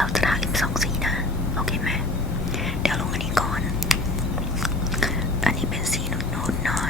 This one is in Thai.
เราจะทาลิปสองสีนะโอเคไหมเดี๋ยวลงอันนี้ก่อน อันนี้เป็นสีนุ่นๆหน่อย